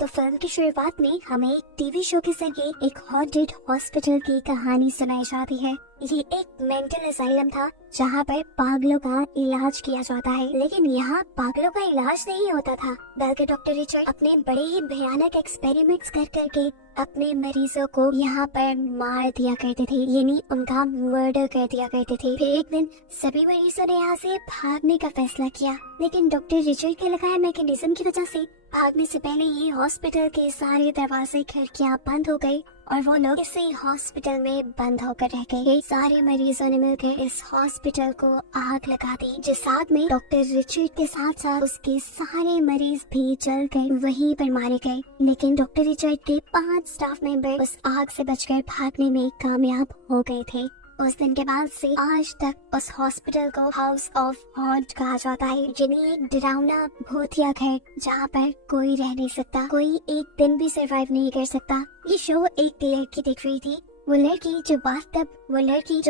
तो फिल्म की शुरुआत में हमें एक टीवी शो के जरिए एक हॉन्टेड हॉस्पिटल की कहानी सुनाई जाती है। ये एक मेंटल असाइलम था जहाँ पर पागलों का इलाज किया जाता है, लेकिन यहाँ पागलों का इलाज नहीं होता था, बल्कि डॉक्टर रिचर्ड अपने बड़े ही भयानक एक्सपेरिमेंट्स कर करके अपने मरीजों को यहाँ पर मार दिया करते थे, यानी उनका मर्डर कर दिया करते थे। फिर एक दिन सभी मरीजों ने यहाँ से भागने का फैसला किया, लेकिन डॉक्टर रिचर्ड के लगाए मैकेनिज्म की वजह से भागने से पहले ये हॉस्पिटल के सारे दरवाजे खिड़कियाँ बंद हो गई और वो लोग इसी हॉस्पिटल में बंद होकर रह गए। सारे मरीजों ने मिलकर इस हॉस्पिटल को आग लगा दी, जिस आग में डॉक्टर रिचर्ड के साथ साथ उसके सारे मरीज भी जल गए, वहीं पर मारे गए। लेकिन डॉक्टर रिचर्ड के 5 स्टाफ मेंबर उस आग से बचकर भागने में कामयाब हो गए थे। उस दिन के बाद से आज तक उस हॉस्पिटल को हाउस ऑफ हॉन्ट कहा जाता है, यानी एक डरावना भूतिया घर जहाँ पर कोई रह नहीं सकता, कोई एक दिन भी सरवाइव नहीं कर सकता। ये शो एक लड़की देख रही थी, वो लड़की जो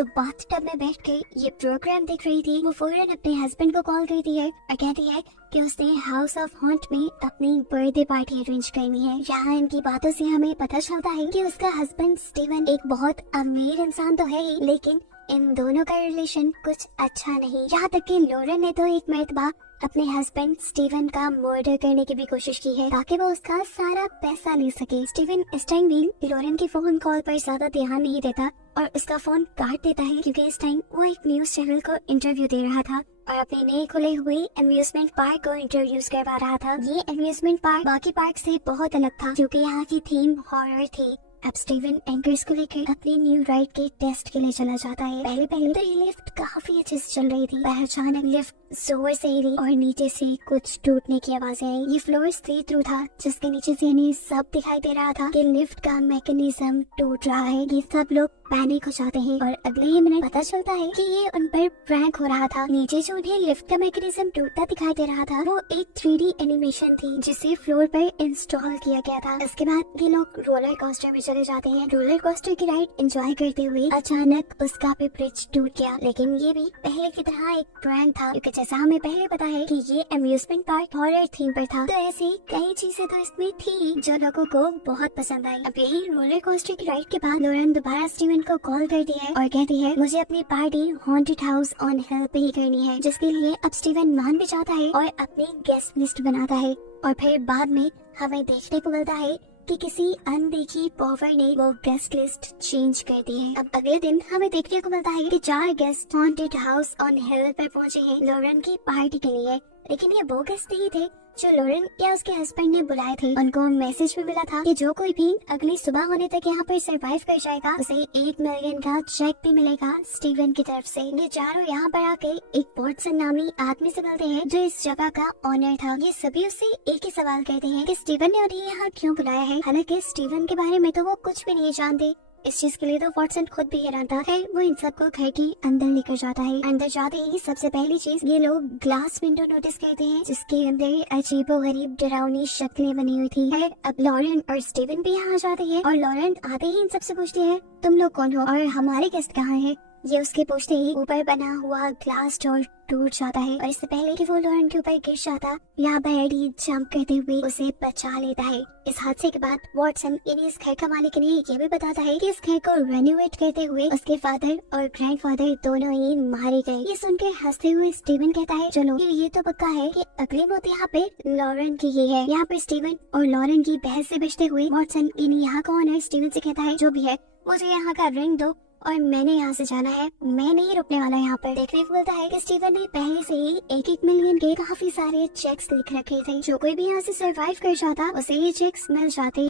बाथटब में बैठ कर ये प्रोग्राम देख रही थी, वो फौरन अपने हस्बैंड को कॉल करती है और कहती है कि उसने हाउस ऑफ हॉन्ट में अपनी बर्थडे पार्टी अरेंज करनी है। यहाँ इनकी बातों से हमें पता चलता है कि उसका हस्बैंड स्टीवन एक बहुत अमीर इंसान तो है ही, लेकिन इन दोनों का रिलेशन कुछ अच्छा नहीं। यहाँ तक कि लॉरेन ने तो एक मर्तबा अपने हस्बैंड स्टीवन का मर्डर करने की भी कोशिश की है ताकि वो उसका सारा पैसा ले सके। स्टीवन इस टाइम भी लॉरेन के फोन कॉल पर ज्यादा ध्यान नहीं देता और उसका फोन काट देता है, क्योंकि इस टाइम वो एक न्यूज चैनल को इंटरव्यू दे रहा था और अपने नए खुले हुए अम्यूजमेंट पार्क को इंट्रोड्यूस करवा रहा था। ये अम्यूजमेंट पार्क बाकी पार्क से बहुत अलग था, क्योंकि यहाँ की थीम हॉरर थी। अब स्टीवन एंकर्स को लेकर अपनी न्यू राइड के टेस्ट के लिए चला जाता है। पहले तो ये लिफ्ट काफी अच्छे से चल रही थी, पर अचानक लिफ्ट जोर से हिली और नीचे से कुछ टूटने की आवाज आई। ये फ्लोर सी थ्रू था, जिसके नीचे से इन्हें सब दिखाई दे रहा था कि लिफ्ट का मैकेनिज्म टूट रहा है। ये सब लोग पैनिक हो जाते हैं और अगले ही मिनट पता चलता है कि ये उन पर प्रैंक हो रहा था। नीचे जो उन्हें लिफ्ट का मैकेनिज्म टूटता दिखाई दे रहा था, वो एक 3D एनिमेशन थी जिसे फ्लोर पर इंस्टॉल किया गया था। इसके बाद ये लोग रोलर कोस्टर में चले जाते हैं। रोलर कोस्टर की राइड एंजॉय करते हुए अचानक उसका भी ब्रिज टूट गया, लेकिन ये भी पहले की तरह एक प्रैंक था, क्योंकि जैसा हमें पहले पता है कि ये अम्यूजमेंट पार्क हॉरर थीम पर था, तो ऐसी कई चीजें तो इसमें थी जो लोगों को बहुत पसंद आई। अब यही रोलर कोस्टर की राइड के बाद लॉरेन दोबारा स्टीवन को कॉल करती है और कहती है मुझे अपनी पार्टी हॉन्टेड हाउस ऑन हिल पे ही करनी है, जिसके लिए अब स्टीवन मान भी जाता है और अपनी गेस्ट लिस्ट बनाता है। और फिर बाद में हमें देखने को मिलता है कि किसी अनदेखी पावर ने वो गेस्ट लिस्ट चेंज कर दी है। अब अगले दिन हमें देखने को मिलता है कि 4 गेस्ट हॉन्टेड हाउस ऑन हिल पर पहुंचे हैं लॉरेन की पार्टी के लिए, लेकिन ये वो गेस्ट नहीं थे जो लॉरेन या उसके हस्बैंड ने बुलाए थे। उनको मैसेज भी मिला था कि जो कोई भी अगली सुबह होने तक यहाँ पर सरवाइव कर जाएगा उसे 1 मिलियन का चेक भी मिलेगा स्टीवन की तरफ से। ये चारों यहाँ पर आके एक वॉटसन नामी आदमी से मिलते हैं जो इस जगह का ऑनर था। ये सभी उससे एक ही सवाल करते हैं कि स्टीवन ने उन्हें यहाँ क्यों बुलाया है। हालांकि स्टीवन के बारे में तो वो कुछ भी नहीं जानते। इस चीज के लिए तो वॉटसन खुद भी हैरान था। है वो इन सबको घर के अंदर लेकर जाता है। अंदर जाते ही सबसे पहली चीज ये लोग ग्लास विंडो नोटिस करते हैं, जिसके अंदर अजीबोगरीब डरावनी शक्लें बनी हुई थी। है अब लॉरेन और स्टीवन भी यहाँ जाते हैं और लॉरेन आते ही इन सबसे पूछते हैं तुम लोग कौन हो और हमारे गेस्ट कहाँ है। ये उसके पूछते ही ऊपर बना हुआ ग्लास डोर टूट जाता है और इससे पहले कि वो लॉरेन के ऊपर गिर जाता, यहाँ बैडी जंप करते हुए उसे बचा लेता है। इस हादसे के बाद वॉटसन इन्हें इस घर का मालिक इन्हें ये भी बताता है कि इस घर को रेनोवेट करते हुए उसके फादर और ग्रैंडफादर दोनों ही मारे गए। ये सुनकर हंसते हुए स्टीवन कहता है चलो ये तो पक्का है कि अगली मौत यहाँ पे लॉरेन की ही है। यहाँ पे स्टीवन और लॉरेन की बहस से बचते हुए वॉटसन इन यहाँ का ऑनर स्टीवन से कहता है जो भी है मुझे यहाँ का रिंग दो और मैंने यहाँ से जाना है, मैं नहीं रुकने वाला यहाँ पर। देखने को मिलता है कि स्टीवन ने पहले से ही 1-1 मिलियन के काफी सारे चेक्स लिख रखे थे। जो कोई भी यहाँ से सरवाइव कर जाता उसे ये चेक्स मिल जाते।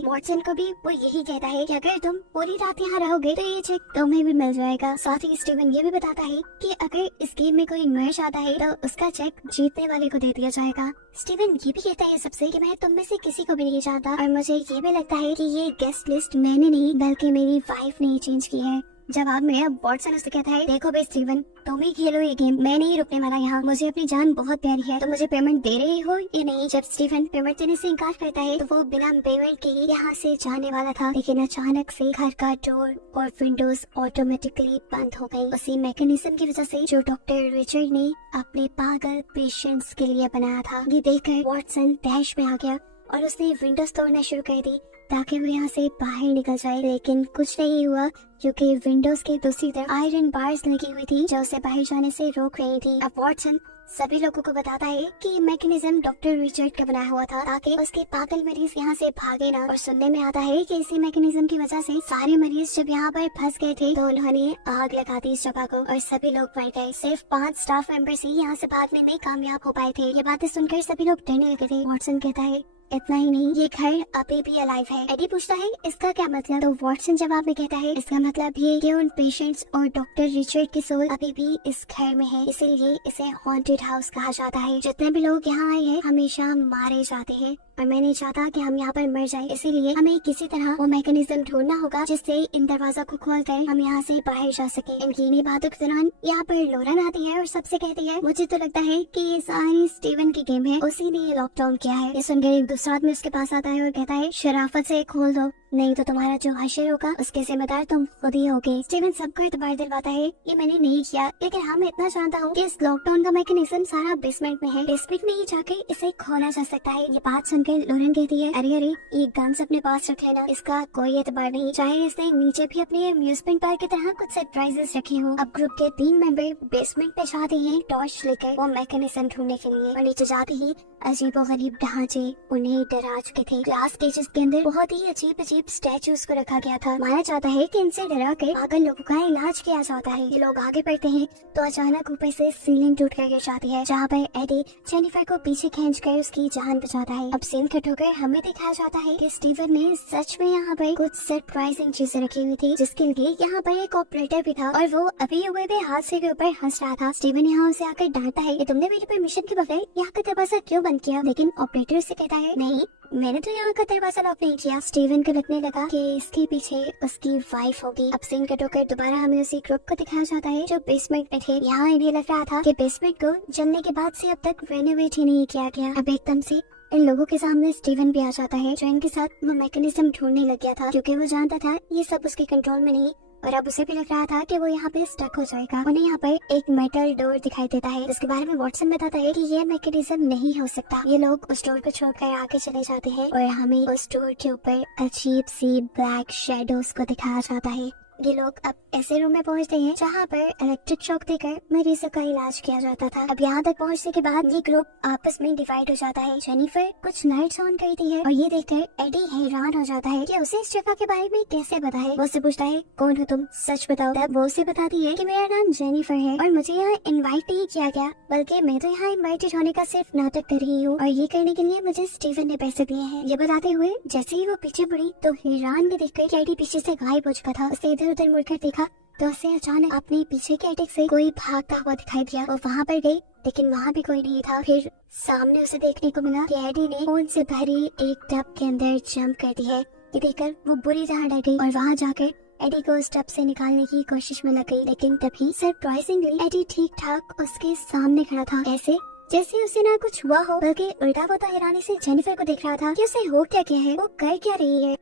वॉटसन को भी वो यही कहता है कि अगर तुम पूरी रात यहाँ रहोगे तो ये चेक तुम्हें भी मिल जाएगा। साथ ही स्टीवन ये भी बताता है कि अगर इस गेम में कोई मर जाता है तो उसका चेक जीतने वाले को दे दिया जाएगा। स्टीवन ये भी कहता है सबसे कि मैं तुम में से किसी को भी नहीं जानता और मुझे ये भी लगता है कि ये गेस्ट लिस्ट मैंने नहीं बल्कि मेरी वाइफ ने चेंज की है। जवाब में अब वॉटसन उससे कहता है, देखो भाई स्टीवन, तुम ही खेलो ये गेम, मैं नहीं रुकने वाला यहाँ। मुझे अपनी जान बहुत प्यारी है, तो मुझे पेमेंट दे रही हो या नहीं। जब स्टीवन पेमेंट देने से इनकार करता है तो वो बिना पेमेंट के ही यहाँ से जाने वाला था, लेकिन अचानक से घर का डोर और विंडोज ऑटोमेटिकली बंद हो गई, उसी मैकेनिज्म की वजह से जो डॉक्टर रिचर्ड ने अपने पागल पेशेंट्स के लिए बनाया था। ये देखकर वॉटसन डैश में आ गया और उसने विंडोज तोड़ना शुरू कर दी ताकि वो यहाँ से बाहर निकल जाए, लेकिन कुछ नहीं हुआ क्योंकि विंडोज के दूसरी तरफ आयरन बार्स लगी हुई थी जो उसे बाहर जाने से रोक रही थी। अब वॉटसन सभी लोगों को बताता है कि मैकेनिज्म डॉक्टर रिचर्ड का बनाया हुआ था ताकि उसके पागल मरीज यहाँ से भागे ना। और सुनने में आता है कि इसी मैकेनिज्म की वजह से सारे मरीज जब यहाँ पर फंस गए थे तो उन्होंने आग लगा दी इस जगह को और सभी लोग मर गए। सिर्फ 5 स्टाफ मेंबर्स ही यहाँ से भागने में कामयाब हो पाए थे। ये बातें सुनकर सभी लोग डरने लगे थे। वॉटसन कहता है, इतना ही नहीं, ये घर अभी भी अलाइव है। एडी पूछता है, इसका क्या मतलब? तो वॉटसन जवाब में कहता है, इसका मतलब ये कि उन पेशेंट्स और डॉक्टर रिचर्ड की सोल अभी भी इस घर में है, इसीलिए इसे हॉन्टेड हाउस कहा जाता है। जितने भी लोग यहाँ आए हैं हमेशा मारे जाते हैं और मैं नहीं चाहता कि हम यहाँ पर मर जाए, इसीलिए हमें किसी तरह वो मैकेनिज्म ढूंढना होगा जिससे इन दरवाजा को खोलकर हम यहाँ से बाहर जा सके। इनकी इन्हीं बातों के दौरान यहाँ पर लोरन आती है और सबसे कहती है, मुझे तो लगता है कि ये सारी स्टीवन की गेम है, उसी ने ये लॉकडाउन किया है। ये सुनकर एक दूसरा आदमी उसके पास आता है और कहता है, शराफत से खोल दो, नहीं तो तुम्हारा जो हशर होगा उसके जिम्मेदार तुम खुद ही होगे। स्टीवन सबको इतबार दिलवाता है, ये मैंने नहीं किया, लेकिन हाँ मैं इतना जानता हूँ कि इस लॉकडाउन का मैकेनिज्म सारा बेसमेंट में है, बेसमेंट में ही जाके इसे खोला जा सकता है। ये बात सुनकर लोरेन कहती है, अरे अरे ये गन्स अपने पास रख लेना, इसका कोई एतबार नहीं, चाहे इसने नीचे भी अपने अम्यूजमेंट पार्क की तरह कुछ सरप्राइजेस रखे हो। अब ग्रुप के 3 मेंबर बेसमेंट में जाते हैं टॉर्च लेकर वो मैकेनिज्म ढूंढने के लिए, और नीचे जाते ही अजीबोगरीब ढांचे उन्हें डरा चुके थे। ग्लास केजेस के अंदर बहुत ही अजीब स्टैचूज को रखा गया था। माना जाता है कि इनसे डरा कर पागल लोगों का इलाज किया जाता है। ये लोग आगे बढ़ते हैं तो अचानक ऊपर से सीलिंग टूट कर गिर जाती है, जहाँ पर एडी जेनिफर को पीछे खींचकर उसकी जान बचाता है। अब सीन कट होकर हमें दिखाया जाता है कि स्टीवन ने सच में यहाँ पर कुछ सरप्राइजिंग चीजें रखी हुई थी, जिसके लिए यहाँ पर एक ऑपरेटर भी था और वो अभी हुए भी हादसे के ऊपर हंस रहा था। स्टीवन यहाँ उसे आकर डांटता है कि तुमने मेरी परमिशन के बगैर यहाँ का दरवाजा क्यों बंद किया, लेकिन ऑपरेटर उसे कहता है, नहीं मैंने तो यहाँ का दरवाजा लॉक नहीं किया। स्टीवन को लगने लगा कि इसके पीछे उसकी वाइफ होगी। अब सीन कट होकर दोबारा हमें उसी ग्रुप को दिखाया जाता है जो बेसमेंट में थे। यहाँ इन्हें लग रहा था कि बेसमेंट को जलने के बाद से अब तक रेनोवेट ही नहीं किया गया। अब एकदम से इन लोगों के सामने स्टीवन भी आ जाता है जो इनके साथ वो मैकेनिज्म ढूंढने लग गया था, क्योंकि वो जानता था ये सब उसके कंट्रोल में नहीं, और अब उसे भी लग रहा था कि वो यहाँ पे स्टक हो जाएगा। उन्हें यहाँ पर एक मेटल डोर दिखाई देता है जिसके बारे में वॉटसन बताता है कि ये मैकेनिज्म नहीं हो सकता। ये लोग उस डोर को छोड़कर आगे चले जाते हैं और हमें उस डोर के ऊपर अजीब सी ब्लैक शेडोज को दिखाया जाता है। ये लोग अब ऐसे रूम में पहुंचते हैं जहाँ पर इलेक्ट्रिक शॉक देकर मरीजों का इलाज किया जाता था। अब यहाँ तक पहुँचने के बाद ये ग्रुप आपस में डिवाइड हो जाता है। जेनिफर कुछ लाइट्स ऑन करती है और ये देखकर एडी हैरान हो जाता है कि उसे इस जगह के बारे में कैसे पता है। वो उससे पूछता है, कौन हो तुम, सच बताओ। तब वो उसे बताती है कि मेरा नाम जेनिफर है और मुझे यहाँ इन्वाइट नहीं किया गया, बल्कि मैं तो यहाँ इन्वाइटेड होने का सिर्फ नाटक कर रही हूँ और ये करने के लिए मुझे स्टीवन ने पैसे दिए हैं। ये बताते हुए जैसे ही वो पीछे मुड़ी तो हैरान में देखकर कि एडी पीछे से गायब हो चुका था। उसे इधर उधर मुड़कर देखा तो उसे अचानक अपने पीछे के अटैक से कोई भागता हुआ दिखाई दिया। वो वहाँ पर गई लेकिन वहाँ भी कोई नहीं था। फिर सामने उसे देखने को मिला कि एडी ने खून से भरी एक टब के अंदर जंप कर दी है। ये देखकर वो बुरी तरह डर गई और वहाँ जाकर एडी को उस टब से निकालने की कोशिश में लग गई, लेकिन तभी सरप्राइजिंगली एडी ठीक ठाक उसके सामने खड़ा था, ऐसे जैसे उसे ना कुछ हुआ हो, बल्कि उल्टा वो तो हैरानी से जेनिफर को देख रहा था कि उसे हो क्या गया है, वो कर क्या रही है।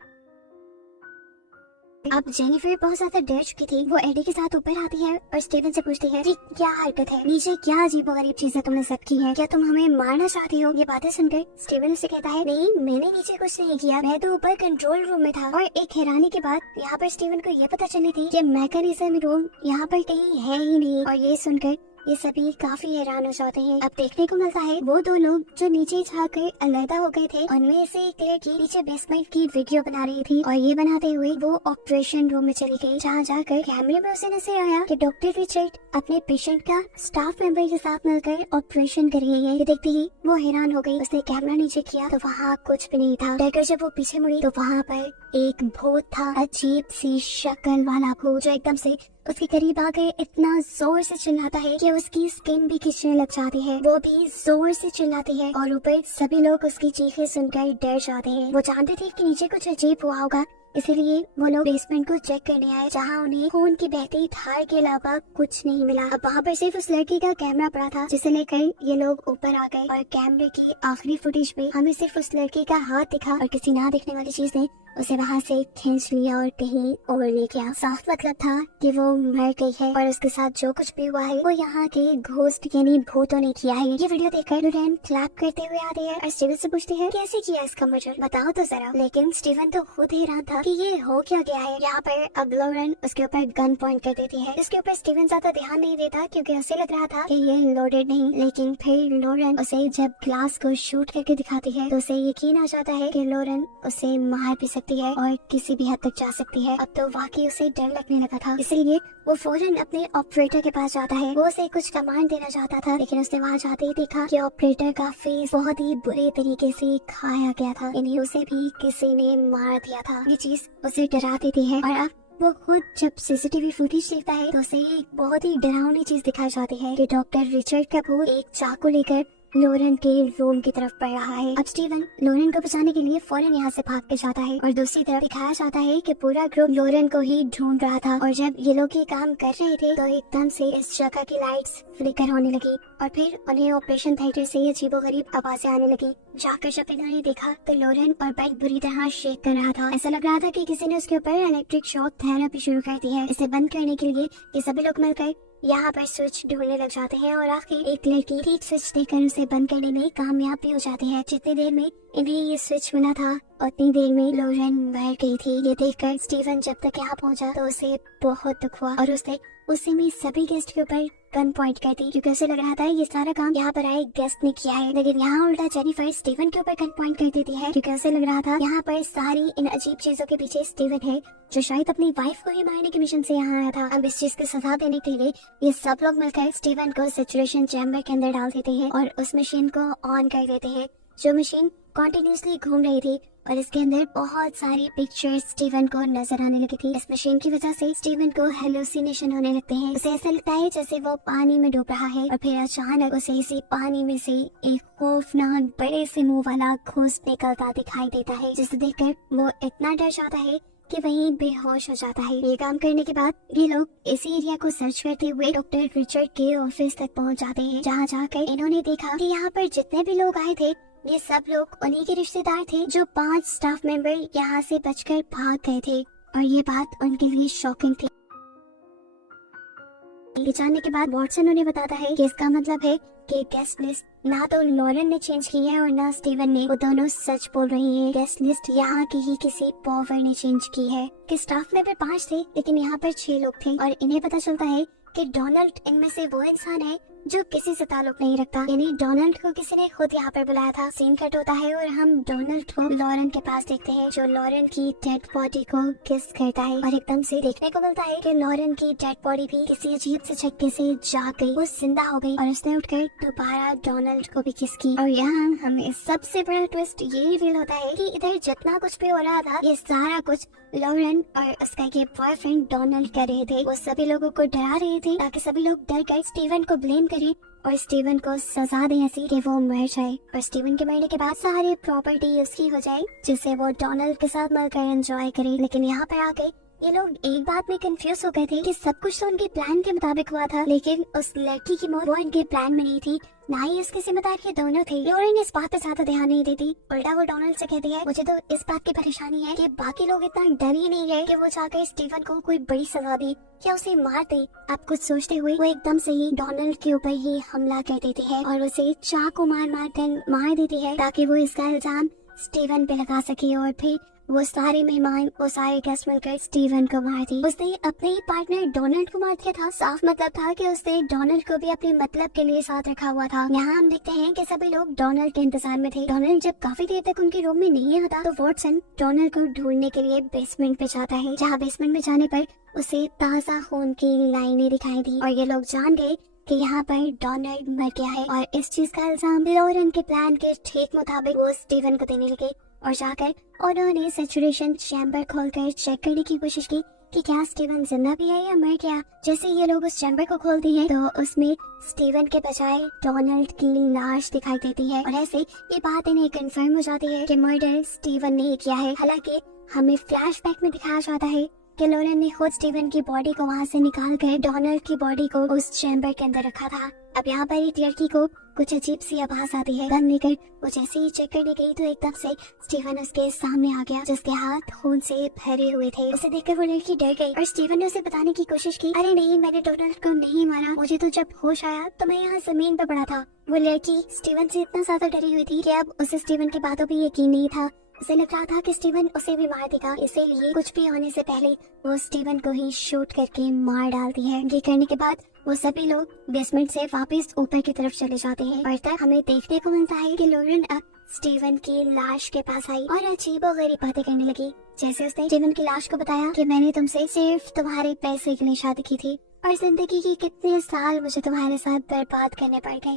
अब जेनिफर बहुत ज्यादा डर चुकी थी। वो एडी के साथ ऊपर आती है और स्टीवन से पूछती है, क्या हरकत है, नीचे क्या अजीबोगरीब चीजें तुमने सब की है, क्या तुम हमें मारना चाहती हो। ये बातें सुनकर स्टीवन उसे कहता है, नहीं मैंने नीचे कुछ नहीं किया, मैं तो ऊपर कंट्रोल रूम में था। और एक हैरानी की बात यहाँ पर स्टीवन को यह पता चली थी कि मैकेनिज्म रूम यहाँ पर कहीं है ही नहीं। और ये सुनकर ये सभी काफी हैरान हो जाते हैं। अब देखने को मिलता है वो 2 लोग जो नीचे जाकर अलग हो गए थे, उनमें से एक लड़की नीचे बेसमेंट की वीडियो बना रही थी और ये बनाते हुए वो ऑपरेशन रूम में चली गई, जहाँ जाकर कैमरे में उसे नजर आया कि डॉक्टर रिचर्ड अपने पेशेंट का स्टाफ मेंबर के साथ मिलकर ऑपरेशन कर रही है। ये देखते ही वो हैरान हो गई। उसने कैमरा नीचे किया तो वहाँ कुछ भी नहीं था। डरकर जब वो पीछे मुड़ी तो वहाँ पर एक भूत था, अजीब सी शक्ल वाला भूत जो एकदम से उसके करीब आकर इतना जोर से चिल्लाता है कि उसकी स्किन भी खिंचने लग जाती है। वो भी जोर से चिल्लाती है और ऊपर सभी लोग उसकी चीखें सुनकर डर जाते हैं। वो जानते थे कि नीचे कुछ अजीब हुआ होगा, इसीलिए वो लोग बेसमेंट को चेक करने आए, जहाँ उन्हें खून की बहती धार के अलावा कुछ नहीं मिला। अब वहाँ पर सिर्फ उस लड़की का कैमरा पड़ा था, जिसे लेकर ये लोग ऊपर आ गए और कैमरे की आखिरी फुटेज में हमें सिर्फ उस लड़की का हाथ दिखा और किसी ना दिखने वाली चीज ने उसे वहाँ से खींच लिया और कहीं और ले गया। साफ मतलब था कि वो मर गई है और उसके साथ जो कुछ भी हुआ है वो यहाँ के घोस्ट यानी भूतों ने किया है। ये वीडियो देखकर लोरेन क्लैप करते हुए आती है और स्टीवन से पूछती है कैसे किया इसका मर्डर, बताओ तो जरा। लेकिन स्टीवन तो खुद हैरान था कि ये हो क्या गया है। यहाँ पर अब लोरेन उसके ऊपर गन पॉइंट कर देती है। इसके ऊपर स्टीवन ज्यादा ध्यान नहीं देता क्योंकि उसे लग रहा था कि ये लोडेड नहीं, लेकिन फिर लोरेन उसे जब ग्लास को शूट करके दिखाती है तो उसे यकीन आ जाता है कि लोरेन उसे मार भी सकती है और किसी भी हद तक जा सकती है। अब तो वाकई उसे डर लगने लगा था, इसलिए वो फौरन अपने ऑपरेटर के पास जाता है। वो उसे कुछ कमांड देना चाहता था, लेकिन उसने वहाँ जाते ही देखा कि ऑपरेटर का फेस बहुत ही बुरे तरीके से खाया गया था, यानी उसे भी किसी ने मार दिया था। ये चीज उसे डरा देती है और अब वो खुद जब सीसीटीवी फुटेज देखता है तो उसे एक बहुत ही डरावनी चीज दिखाई जाती है कि डॉक्टर रिचर्ड कपूर एक चाकू लेकर लोरेन के रूम की तरफ बढ़ रहा है। अब स्टीवन लोरेन को बचाने के लिए फौरन यहाँ से भाग के जाता है और दूसरी तरफ दिखाया जाता है कि पूरा ग्रुप लोरेन को ही ढूंढ रहा था। और जब ये लोग ये काम कर रहे थे तो एकदम से इस जगह की लाइट्स फ्लिकर होने लगी और फिर उन्हें ऑपरेशन थिएटर से अजीबोगरीब आवाजें आने लगी। जाकर जब इन्होंने देखा तो लोरेन और बेड बुरी तरह शेक कर रहा था। ऐसा लग रहा था कि किसी ने उसके ऊपर इलेक्ट्रिक शॉक थेरेपी शुरू कर दी है। इसे बंद करने के लिए ये सभी लोग मिलकर यहाँ पर स्विच ढूंढने लग जाते हैं और आखिर एक लड़की ठीक स्विच देकर उसे बंद करने में कामयाब भी हो जाती है। जितनी देर में इन्हें ये स्विच मिला था उतनी देर में लोरेन मर गई थी। ये देखकर स्टीवन जब तक यहाँ पहुँचा तो उसे बहुत दुख हुआ और उसने उसी में सभी गेस्ट के ऊपर गन पॉइंट कर दी क्योंकि उसे लग रहा था ये सारा काम यहाँ पर आए गेस्ट ने किया है। लेकिन यहाँ उल्टा जेनिफर स्टीवन के ऊपर गन पॉइंट कर देती है क्योंकि उसे लग रहा था यहाँ पर सारी इन अजीब चीजों के पीछे स्टीवन है, जो शायद अपनी वाइफ को ही मारने के मिशन से यहाँ आया था। अब इस चीज की सजा देने के लिए ये सब लोग मिलकर स्टीवन को सिचुएशन चैम्बर के अंदर डाल देते हैं और उस मशीन को ऑन कर देते हैं, जो मशीन कॉन्टिन्यूसली घूम रही थी और इसके अंदर बहुत सारी पिक्चर्स स्टीवन को नजर आने लगी थी। इस मशीन की वजह से स्टीवन को हेलुसिनेशन होने लगते हैं। उसे ऐसा लगता है जैसे वो पानी में डूब रहा है और फिर अचानक उसे इसी पानी में से एक खौफनाक बड़े से मुंह वाला घोस्ट निकलता दिखाई देता है, जिसे देखकर वो इतना डर जाता है कि वहीं बेहोश हो जाता है। ये काम करने के बाद ये लोग इसी एरिया को सर्च करते हुए डॉक्टर रिचर्ड के ऑफिस तक पहुंच जाते हैं, जहां जाकर इन्होंने देखा कि यहाँ पर जितने भी लोग आए थे ये सब लोग उन्हीं के रिश्तेदार थे, जो 5 स्टाफ मेंबर यहाँ से बचकर भाग गए थे और ये बात उनके लिए शॉकिंग थी। ये जानने के बाद वॉटसन उन्हें बताता है कि इसका मतलब है कि गेस्ट लिस्ट ना तो लोरेन ने चेंज की है और ना स्टीवन ने, वो दोनों सच बोल रही हैं। गेस्ट लिस्ट यहाँ की ही किसी पॉवर ने चेंज की है कि स्टाफ मेंबर 5 थे लेकिन यहाँ पर 6 लोग थे और इन्हें पता चलता है कि डोनाल्ड इनमें से वो इंसान है जो किसी से ताल्लुक नहीं रखता, यानी डोनाल्ड को किसी ने खुद यहाँ पर बुलाया था। सीन कट होता है और हम डोनाल्ड को लोरेन के पास देखते हैं, जो लोरेन की डेड बॉडी को किस करता है और एकदम से देखने को मिलता है कि लोरेन की डेड बॉडी भी किसी अजीब से झटके से जाग गई, वो जिंदा हो गई और उसने उठकर दोबारा डोनाल्ड को भी किस की। और यहाँ हमें सबसे बड़ा ट्विस्ट ये रिवील होता है कि इधर जितना कुछ भी हो रहा था ये सारा कुछ लोरेन और उसका ये बॉयफ्रेंड डोनाल्ड कर रहे थे। वो सभी लोगों को डरा रहे थे ताकि सभी लोग डर कर स्टीवन को ब्लेम करें और स्टीवन को सजा दें ऐसी कि वो मर जाए और स्टीवन के मरने के बाद सारी प्रॉपर्टी उसकी हो जाए, जिसे वो डोनाल्ड के साथ मिलकर एंजॉय करे। लेकिन यहाँ पर आके ये लोग एक बात में कंफ्यूज हो गए थे कि सब कुछ तो उनके प्लान के मुताबिक हुआ था, लेकिन उस लड़की की मौत वो इनके प्लान में नहीं थी, ना ही उसके जिम्मेदार ये दोनों थे। लोरेन इस बात पे ज्यादा ध्यान नहीं देती, उल्टा वो डोनाल्ड से कहती है मुझे तो इस बात की परेशानी है कि बाकी लोग इतना डर ही नहीं है कि वो जाकर स्टीवन को कोई बड़ी सजा दे या उसे मार दे। आप कुछ सोचते हुए वो एकदम से ही डोनाल्ड के ऊपर ही हमला कर देती है और उसे चाकू मार देती है ताकि वो इसका इल्जाम स्टीवन पे लगा सके और फिर वो सारे मेहमान वो सारे गेस्ट मिलकर स्टीवन को मार दी। उसने अपने ही पार्टनर डोनाल्ड को मार दिया था। साफ मतलब था कि उसने डोनाल्ड को भी अपने मतलब के लिए साथ रखा हुआ था। यहाँ हम देखते हैं कि सभी लोग डोनाल्ड के इंतजार में थे। डोनाल्ड जब काफी देर तक उनके रूम में नहीं आता तो वॉटसन डोनाल्ड को ढूंढने के लिए बेसमेंट पे जाता है, जहाँ बेसमेंट में जाने पर उसे ताजा खून की लाइनें दिखाई दी और ये लोग जान गए कि यहाँ पर डोनाल्ड मर गया है और इस चीज का इल्जाम लोरेन के प्लान के ठीक मुताबिक वो स्टीवन को देने लगे और जाकर उन्होंने सैचुरेशन चैम्बर खोलकर चेक करने की कोशिश की कि क्या स्टीवन जिंदा भी है या मर गया। जैसे ये लोग उस चैम्बर को खोलते हैं तो उसमें स्टीवन के बजाय डोनाल्ड की लाश दिखाई देती है और ऐसे ये बात इन्हें कंफर्म हो जाती है कि मर्डर स्टीवन ने किया है। हालांकि हमें फ्लैशबैक में दिखाया जाता है कि लॉरेन ने खुद स्टीवन की बॉडी को वहाँ से निकाल कर डोनाल्ड की बॉडी को उस चैम्बर के अंदर रखा था। अब यहाँ पर एक लड़की को कुछ अजीब सी आवाज आती है। गन लेकर वो जैसे ही चेक करने गई तो एकदम से स्टीवन उसके सामने आ गया, जिसके हाथ खून से भरे हुए थे। उसे देखकर वो लड़की डर गई और स्टीवन ने उसे बताने की कोशिश की, अरे नहीं, मैंने डोनाल्ड को नहीं मारा, मुझे तो जब होश आया तो मैं यहाँ जमीन पर पड़ा था। वो लड़की स्टीवन से इतना ज्यादा डरी हुई थी कि अब उसे स्टीवन की बातों पर यकीन नहीं था। उसे लग रहा था कि स्टीवन उसे भी मार देगा, इसीलिए कुछ भी होने से पहले वो स्टीवन को ही शूट करके मार डालती है। ये करने के बाद वो सभी लोग बेसमेंट से वापस ऊपर की तरफ चले जाते हैं और तब हमें देखने को मिलता है कि लॉरेन अब स्टीवन की लाश के पास आई और अजीबोगरीब बातें करने लगी। जैसे उसने स्टीवन की लाश को बताया कि मैंने तुमसे सिर्फ तुम्हारे पैसे के लिए शादी की थी और जिंदगी के कितने साल मुझे तुम्हारे साथ बर्बाद करने पड़ गए।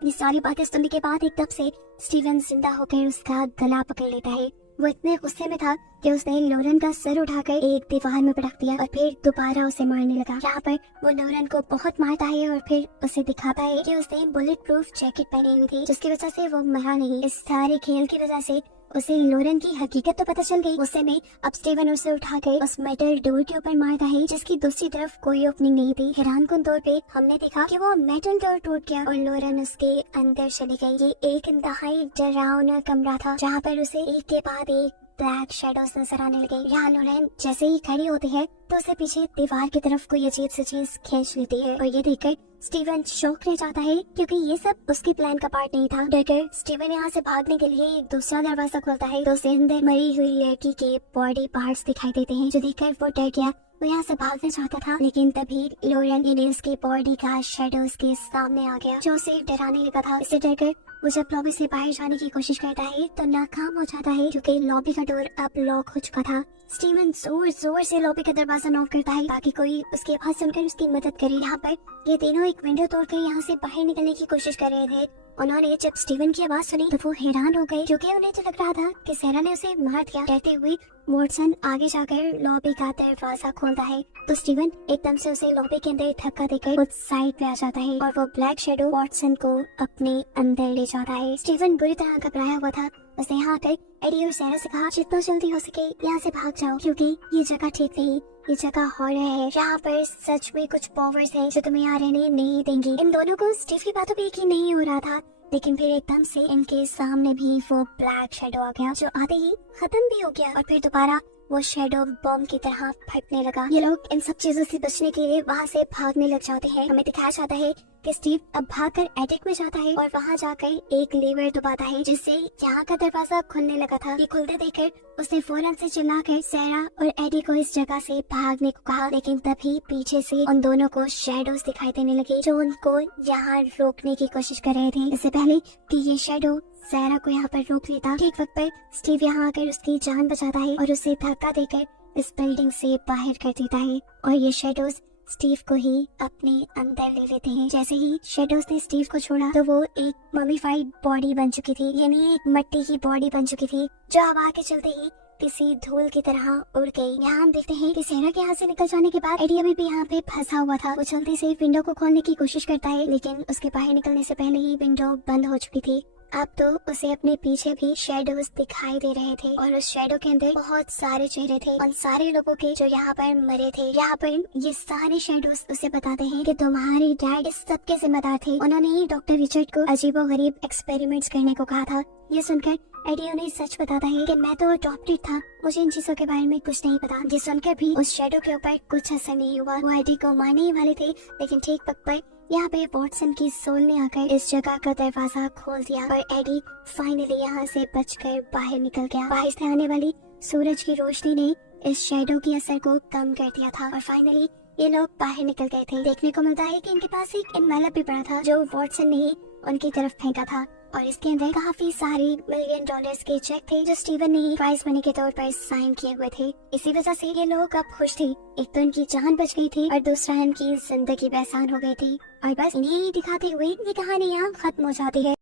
ये सारी बातें सुनने के बाद एकदम से स्टीवन जिंदा होकर उसका गला पकड़ लेता है। वो इतने गुस्से में था कि उसने लॉरेन का सर उठाकर एक दीवार में पटक दिया और फिर दोबारा उसे मारने लगा। यहाँ पर वो लॉरेन को बहुत मारता है और फिर उसे दिखाता है कि उसने बुलेट प्रूफ जैकेट पहनी हुई थी, जिसकी वजह से वो मरा नहीं। इस सारे खेल की वजह से उसे लॉरेन की हकीकत तो पता चल गई। गुस्से में अब स्टीवन उसे उठाकर उस मेटल डोर के ऊपर मारता है, जिसकी दूसरी तरफ कोई ओपनिंग नहीं थी। हैरानकुन तौर पे हमने देखा कि वो मेटल डोर टूट गया और लॉरेन उसके अंदर चली गई। ये एक इंतहाई डरावना कमरा था जहाँ पर उसे एक के बाद एक ब्लैक शैडोज नजर आने लगे। यहाँ लॉरेन जैसे ही खड़ी होती है तो उसे पीछे दीवार की तरफ कोई अजीब सी चीज खींच लेती है और ये देखकर स्टीवन शॉक रह जाता है, क्योंकि ये सब उसके प्लान का पार्ट नहीं था। डरकर स्टीवन यहाँ से भागने के लिए एक दूसरा दरवाजा खोलता है तो उसे अंदर मरी हुई लड़की के बॉडी पार्ट्स दिखाई देते हैं, जो देखकर वो डर गया। वो यहाँ से भागना चाहता था, लेकिन तभी लॉरेन यानी उसकी बॉडी का शेडो उसके सामने आ गया, जो उसे डराने लगा था। इससे डरकर वो जब लॉबी से बाहर जाने की कोशिश करता है तो नाकाम हो जाता है, क्योंकि लॉबी का डोर अब लॉक हो चुका था। स्टीवन जोर जोर से लॉबी का दरवाजा नॉक करता है ताकि कोई उसकी आवाज सुनकर उसकी मदद करे। यहाँ पर ये तीनों एक विंडो तोड़कर यहाँ से बाहर निकलने की कोशिश कर रहे थे। उन्होंने जब स्टीवन की आवाज सुनी तो वो हैरान हो गए, क्योंकि उन्हें तो लग रहा था कि सेरा ने उसे मार दिया। डरते हुए वॉटसन आगे जाकर लॉबी का दरवाजा खोलता है तो स्टीवन एकदम से उसे लॉबी के अंदर धक्का देकर उस साइड पे आ जाता है और वो ब्लैक शेडो वॉटसन को अपने अंदर ले जाता है। स्टीवन बुरी तरह घबराया हुआ था। उसने यहाँ आकर एडी और सेरा से कहा, जितना जल्दी हो सके यहाँ से भाग जाओ, क्योंकि ये जगह ठीक नहीं, ये जगह हॉरर है, यहाँ पर सच में कुछ पावर्स हैं जो तुम्हें यहाँ रहने नहीं देंगी। इन दोनों को स्टीव की बातों पे यकीन नहीं हो रहा था, लेकिन फिर एकदम से इनके सामने भी वो ब्लैक शेडो आ गया, जो आते ही खत्म भी हो गया और फिर दोबारा वो शेडो बम की तरह फटने लगा। ये लोग इन सब चीजों से बचने के लिए वहाँ से भागने लग जाते हैं। हमें दिखाया जाता है कि स्टीव अब भागकर एटिक में जाता है और वहाँ जाकर एक लीवर दबाता है, जिससे यहाँ का दरवाजा खुलने लगा था। ये खुलते देखकर उसने फौरन से चिल्लाकर सेरा और एडी को इस जगह से भागने को कहा, लेकिन तभी पीछे से उन दोनों को शैडोज दिखाई देने लगे जो उनको यहाँ रोकने की कोशिश कर रहे थे। इससे पहले कि ये शैडो सेरा को यहाँ पर रोक लेता, ठीक वक्त पर स्टीव यहाँ आकर उसकी जान बचाता है और उसे धक्का देकर इस बिल्डिंग से बाहर कर देता है और ये शैडोज स्टीव को ही अपने अंदर ले लेते हैं। जैसे ही शैडोज ने स्टीव को छोड़ा तो वो एक ममीफाइड बॉडी बन चुकी थी, यानी एक मिट्टी की बॉडी बन चुकी थी, जो हवा के चलते ही किसी धूल की तरह उड़ गई। यहाँ हम देखते हैं कि सेरा के हाथ से निकल जाने के बाद एडी अभी भी यहाँ पे फंसा हुआ था। वो जल्दी से विंडो को खोलने की कोशिश करता है, लेकिन उसके बाहर निकलने से पहले ही विंडो बंद हो चुकी थी। अब तो उसे अपने पीछे भी शैडोज दिखाई दे रहे थे और उस शैडो के अंदर बहुत सारे चेहरे थे, उन सारे लोगों के जो यहाँ पर मरे थे। यहाँ पर ये सारे शैडोज उसे बताते हैं कि तुम्हारे डैड इस सब के जिम्मेदार थे। उन्होंने ही डॉक्टर रिचर्ड को अजीबोगरीब एक्सपेरिमेंट्स करने को कहा था। ये सुनकर एडी उन्हें सच बताता है कि मैं तो अडॉप्टेड था, मुझे इन चीजों के बारे में कुछ नहीं पता। ये सुनकर भी उस शैडो के ऊपर कुछ असर नहीं हुआ। वो एडी को मारने ही वाले थे, लेकिन ठीक वक्त पर यहाँ पे वॉटसन की सोल ने आकर इस जगह का दरवाजा खोल दिया और एडी फाइनली यहाँ से बचकर बाहर निकल गया। बाहर से आने वाली सूरज की रोशनी ने इस शैडो की असर को कम कर दिया था और फाइनली ये लोग बाहर निकल गए थे। देखने को मिलता है कि इनके पास एक इनवेलप भी पड़ा था जो वॉटसन ने ही उनकी तरफ फेंका था और इसके अंदर काफी सारे $1 मिलियन के चेक थे जो स्टीवन ने ही प्राइज मनी के तौर पर साइन किए हुए थे। इसी वजह से ये लोग अब खुश थे। एक तो इनकी जान बच गई थी और दूसरा इनकी जिंदगी भी आसान हो गई थी और बस इन्हें दिखाते हुए ये कहानी यहाँ खत्म हो जाती है।